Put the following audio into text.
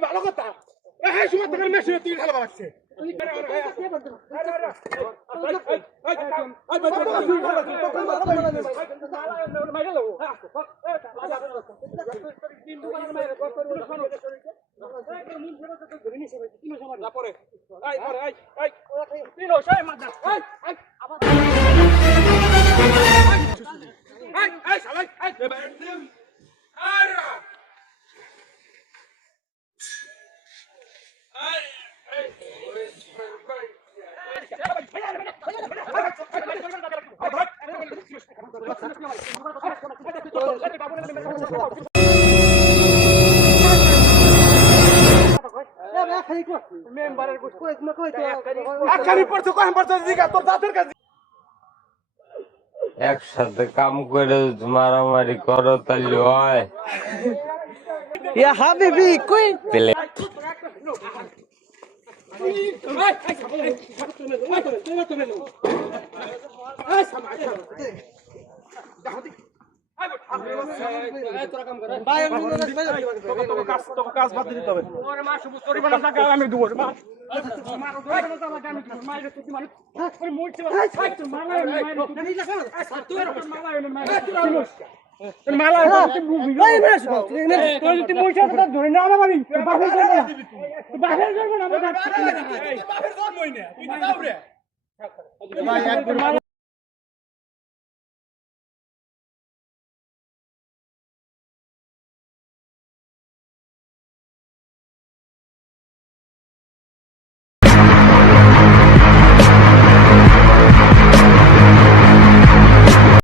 ভালো কথা সময় থেকে মেশিনে তুই ঢালা লাগছে একসাথে কাম করে মারামারি করো তাহলে হয় হাবিবি কই পেলে কাজ বাদ দিতে হবে আমি দেবো মালা